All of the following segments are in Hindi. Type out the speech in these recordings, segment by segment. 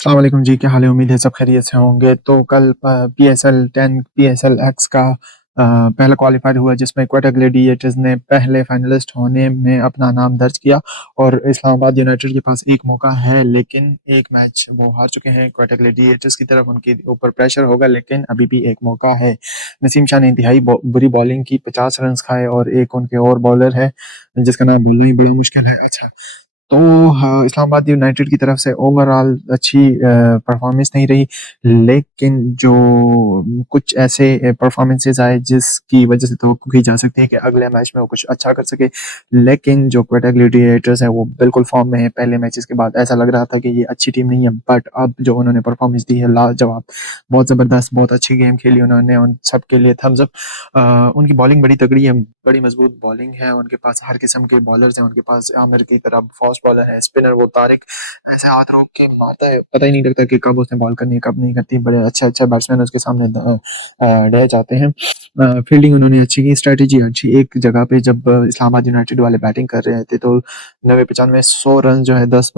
अस्सलाम वालेकुम जी, क्या हाल है? उम्मीद है सब खैरियत से होंगे। तो कल पीएसएल 10 पीएसएल एक्स का पहला क्वालीफायर हुआ जिसमें क्वेटा ग्लैडिएटर्स ने पहले फाइनलिस्ट होने में अपना नाम दर्ज किया और इस्लामाबाद यूनाइटेड के पास एक मौका है, लेकिन एक मैच वो हार चुके हैं। क्वेटा ग्लैडिएटर्स की तरफ उनके ऊपर प्रेशर होगा, लेकिन अभी भी एक मौका है। नसीम शाह ने इंतहाई बुरी बॉलिंग की, 50 रन्स खाए और एक उनके और बॉलर है जिसका नाम बोलना ही बड़ा मुश्किल है। अच्छा, तो हाँ, इस्लामाबाद यूनाइटेड की तरफ से ओवरऑल अच्छी परफॉर्मेंस नहीं रही, लेकिन जो कुछ ऐसे परफॉर्मेंसेस आए जिसकी वजह से तवक्को की जा सकती है कि अगले मैच में वो कुछ अच्छा कर सके। लेकिन जो क्वेटा ग्लैडिएटर्स है वो बिल्कुल फॉर्म में है। पहले मैचेस के बाद ऐसा लग रहा था कि ये अच्छी टीम नहीं है, बट अब जो उन्होंने परफॉर्मेंस दी है लाजवाब, बहुत ज़बरदस्त, बहुत अच्छी गेम खेली उन्होंने, उन सबके लिए थम्स अप। उनकी बॉलिंग बड़ी तगड़ी है, बड़ी मजबूत बॉलिंग है, उनके पास हर किस्म के बॉलर्स हैं। उनके पास आमिर की तरह फास्ट बॉलर है, स्पिनर वो तारिक ऐसे हाथ रोक के मारता है, पता ही नहीं लगता कि कब उसने बॉल करनी है कब नहीं करती। बड़े अच्छे अच्छे बैट्समैन उसके सामने रह जाते हैं। फील्डिंग उन्होंने अच्छी की, स्ट्रेटेजी अच्छी। एक जगह पे जब इस्लामाबाद यूनाइटेड वाले बैटिंग कर रहे थे तो 90-95 100 रन जो है 10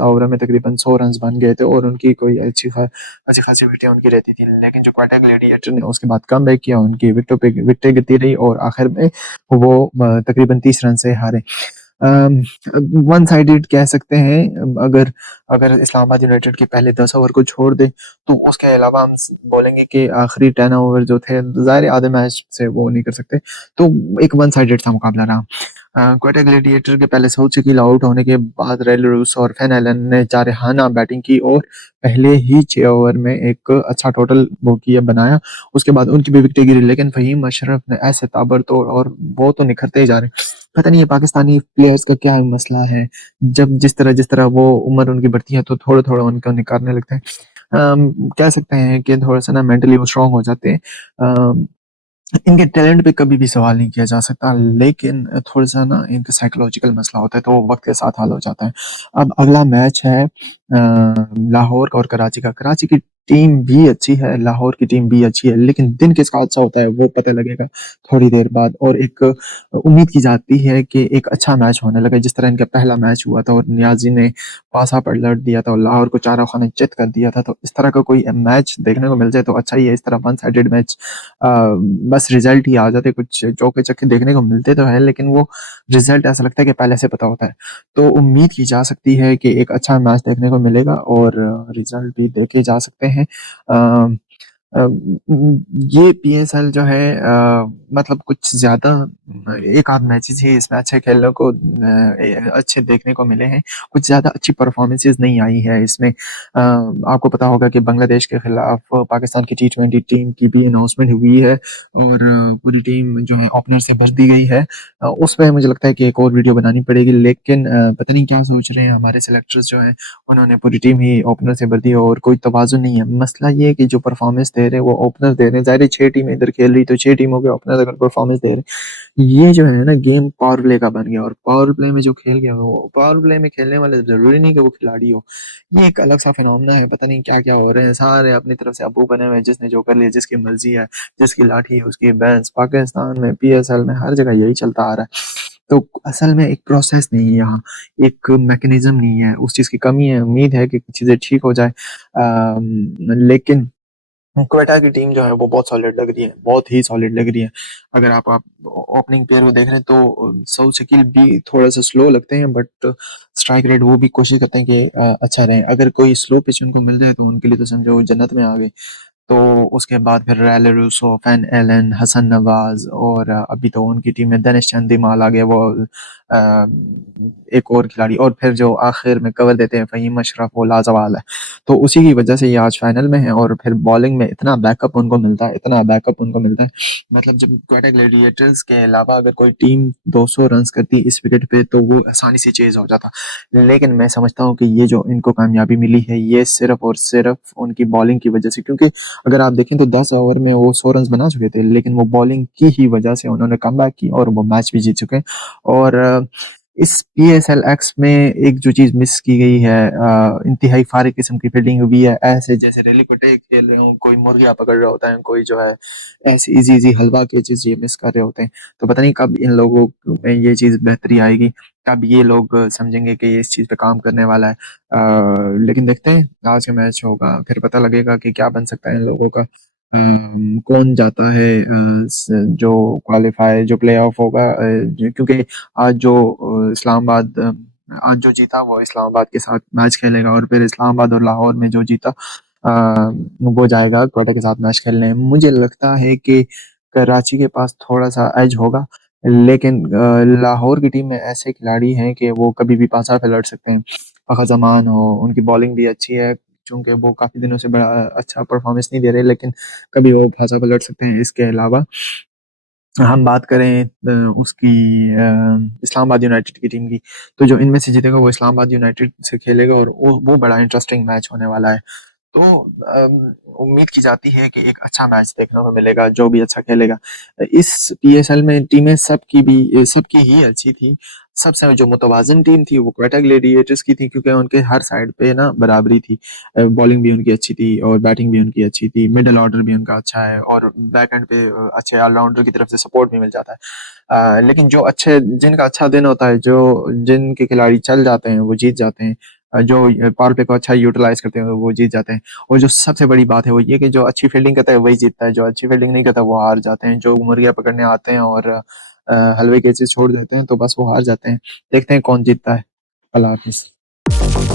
ओवरों में तकरीबन 100 रन बन गए थे और उनकी कोई अच्छी खासी विकेटें उनकी रहती थी। लेकिन जो क्वेटा ग्लैडिएटर ने उसके बाद कमबैक किया, उनकी विकेटें गिरती रही और आखिर में वो तकरीबन 30 रन से हारे। वन साइडेड कह सकते हैं। अगर अगर इस्लामाबाद यूनाइटेड के पहले 10 ओवर को छोड़ दें तो उसके अलावा हम बोलेंगे कि आखिरी 10 ओवर जो थे, जाहिर है आधे मैच से वो नहीं कर सकते, तो एक वन साइडेड सा मुकाबला रहा। क्वेटा ग्लैडिएटर के पहले साउथ शकील आउट होने के बाद रेल रूस और फैन एलन ने जारहाना बैटिंग की और पहले ही 6 ओवर में एक अच्छा टोटल वो किया बनाया। उसके बाद उनकी भी विकेटें गिरी, लेकिन फ़हीम अशरफ ने ऐसे ताबड़तोड़, और वो तो निखरते ही जा रहे हैं। पता नहीं ये पाकिस्तानी प्लेयर्स का क्या मसला है, जब जिस तरह वो उम्र उनकी बढ़ती है तो थोड़ा-थोड़ा उनको निकारने लगते हैं। कह सकते हैं कि थोड़ा-सा ना मेंटली वो स्ट्रॉन्ग हो जाते हैं। इनके टैलेंट पे कभी भी सवाल नहीं किया जा सकता, लेकिन थोड़ा-सा ना इनका साइकोलॉजिकल मसला होता है, तो वो वक़्त के साथ हल हो जाता है। अब अगला मैच है लाहौर और कराची का। कराची की टीम भी अच्छी है, लाहौर की टीम भी अच्छी है, लेकिन दिन किस हाथ सा होता है वो पता लगेगा थोड़ी देर बाद। और एक उम्मीद की जाती है कि एक अच्छा मैच होने लगे, जिस तरह इनका पहला मैच हुआ था और नियाज़ी ने पासा पलट दिया था और लाहौर को चारा खाने चित कर दिया था। तो इस तरह का कोई मैच देखने को मिल जाए तो अच्छा ही है। इस तरह वन साइडेड मैच बस रिज़ल्ट ही आ जाते, कुछ चौके-छक्के देखने को मिलते तो हैं, लेकिन वो रिज़ल्ट ऐसा लगता है कि पहले से पता होता है। तो उम्मीद की जा सकती है कि एक अच्छा मैच देखने को मिलेगा और रिज़ल्ट भी देखे जा सकते हैं। अ ये पीएसएल जो है मतलब कुछ ज़्यादा एक आध मैचेज़ ही इसमें अच्छे खेलने को अच्छे देखने को मिले हैं। कुछ ज़्यादा अच्छी परफ़ॉर्मेंसेज़ नहीं आई है इसमें। आपको पता होगा कि बांग्लादेश के खिलाफ पाकिस्तान की टी20 टीम की भी अनाउंसमेंट हुई है और पूरी टीम जो है ओपनर से भर दी गई है। उसमें मुझे लगता है कि एक और वीडियो बनानी पड़ेगी, लेकिन पता नहीं क्या सोच रहे हैं हमारे सिलेक्टर्स जो हैं, उन्होंने पूरी टीम ही ओपनर से भर दी और कोई तवाज़ुन नहीं है। मसला ये है कि जो परफ़ॉर्मेंस दे रहे हैं वो ओपनर दे रहे हैं। ज़ाहिर है 6 टीमें इधर खेल रही तो 6 टीमों के ओपनर अगर परफ़ॉर्मेंस दे रहे हैं, ये जो है ना गेम पावर प्ले का बन गया और पावर प्ले में जो खेल गया वो पावर प्ले में खेलने वाले ज़रूरी नहीं कि वो खिलाड़ी हो। ये एक अलग सा फिनोमेना है, पता नहीं क्या-क्या हो रहे हैं। सारे अपनी तरफ से अब्बू बने हुए हैं, जिसने जो कर लिया, जिसकी मर्ज़ी है, जिसकी लाठी है उसकी भैंस। पाकिस्तान में पीएसएल में हर जगह यही चलता आ रहा है। तो असल में एक प्रोसेस नहीं है यहाँ, एक मैकेनिज़्म नहीं है, उस चीज़ की कमी है। उम्मीद है कि चीज़ें ठीक हो जाएँ। लेकिन क्वेटा की टीम जो है वो बहुत सॉलिड लग रही है, बहुत ही सॉलिड लग रही है। अगर आप ओपनिंग पेयर को देख रहे हैं तो सऊद शकील भी थोड़ा-सा स्लो लगते हैं, बट स्ट्राइक रेट वो भी कोशिश करते हैं कि अच्छा रहे। अगर कोई स्लो पिच उनको मिल जाए तो उनके लिए तो समझो जन्नत में आ गए। तो उसके बाद फिर Rilee Rossouw, Finn Allen, Hasan Nawaz और अभी तो उनकी टीम में दनिश चंदीमाल आ गया, वो अ, एक और खिलाड़ी, और फिर जो आखिर में कवर देते हैं फ़हीम अशरफ, वो लाजवाब है। तो उसी की वजह से ये आज फाइनल में है और फिर बॉलिंग में इतना बैकअप उनको मिलता है, इतना बैकअप उनको मिलता है। मतलब जब क्वेटा ग्लैडिएटर्स के अलावा अगर कोई टीम 200 रन्स करती इस विकेट पे तो वो आसानी से चेज़ हो जाता। लेकिन मैं समझता हूँ कि ये जो इनको कामयाबी मिली है ये सिर्फ़ और सिर्फ़ उनकी बॉलिंग की वजह से, क्योंकि अगर आप देखें तो 10 ओवर में वो 100 रन्स बना चुके थे, लेकिन वो बॉलिंग की ही वजह से उन्होंने कमबैक की और वो मैच भी जीत चुके हैं। और इस पीएसएल एक्स में एक जो चीज़ मिस की गई है, इंतहाई फारिग किस्म की फील्डिंग हुई है, ऐसे जैसे रेली पटे खेल रहे हों, कोई मुर्गियाँ पकड़ रहा होता है, कोई जो है ऐसे इजी-इजी हलवा कैचेज़ ये मिस कर रहे होते हैं। तो पता नहीं कब इन लोगों में ये चीज़ बेहतरी आएगी, कब ये लोग समझेंगे कि ये इस चीज़ पे काम करने वाला है। लेकिन देखते हैं आज का मैच होगा, फिर पता लगेगा कि क्या बन सकता है इन लोगों का। कौन जाता है जो क्वालिफाई जो प्लेऑफ होगा, क्योंकि आज जो इस्लामाबाद आज जो जीता वो इस्लामाबाद के साथ मैच खेलेगा और फिर इस्लामाबाद और लाहौर में जो जीता वो जाएगा क्वेटा के साथ मैच खेलने। मुझे लगता है कि कराची के पास थोड़ा सा एज होगा, लेकिन लाहौर की टीम में ऐसे खिलाड़ी हैं कि वो कभी भी पासा पे लड़ सकते हैं। फ़खर ज़मान हो, उनकी बॉलिंग भी अच्छी है, चूँकि वो काफ़ी दिनों से बड़ा अच्छा परफ़ॉर्मेंस नहीं दे रहे, लेकिन कभी वो पासा पे लड़ सकते हैं। इसके अलावा हम बात करें उसकी इस्लामाबाद यूनाइटेड की टीम की, तो जो इनमें से जीतेगा वो इस्लामाबाद यूनाइटेड से खेलेगा और वो बड़ा इंटरेस्टिंग मैच होने वाला है। तो उम्मीद की जाती है कि एक अच्छा मैच देखने को मिलेगा, जो भी अच्छा खेलेगा। इस पीएसएल में टीमें सबकी ही अच्छी थी। सबसे जो मुतवाज़िन टीम थी वो क्वेटा ग्लैडिएटर्स की थी, क्योंकि उनके हर साइड पे ना बराबरी थी। बॉलिंग भी उनकी अच्छी थी और बैटिंग भी उनकी अच्छी थी, मिडल ऑर्डर भी उनका अच्छा है और बैक एंड पे अच्छे ऑलराउंडर की तरफ से सपोर्ट भी मिल जाता है। लेकिन जिनका अच्छा दिन होता है, जिनके खिलाड़ी चल जाते हैं, वो जीत जाते हैं। जो पावर प्ले को अच्छा यूटिलाइज़ करते हैं, वो जीत जाते हैं। और जो सबसे बड़ी बात है वो ये कि जो अच्छी फील्डिंग करता है वही जीतता है, जो अच्छी फील्डिंग नहीं करता वो हार जाते हैं। जो मुर्गियाँ पकड़ने आते हैं और हलवे कैचेज़ छोड़ देते हैं तो बस वो हार जाते हैं। देखते हैं कौन जीतता है। अल्लाह हाफ़िज़।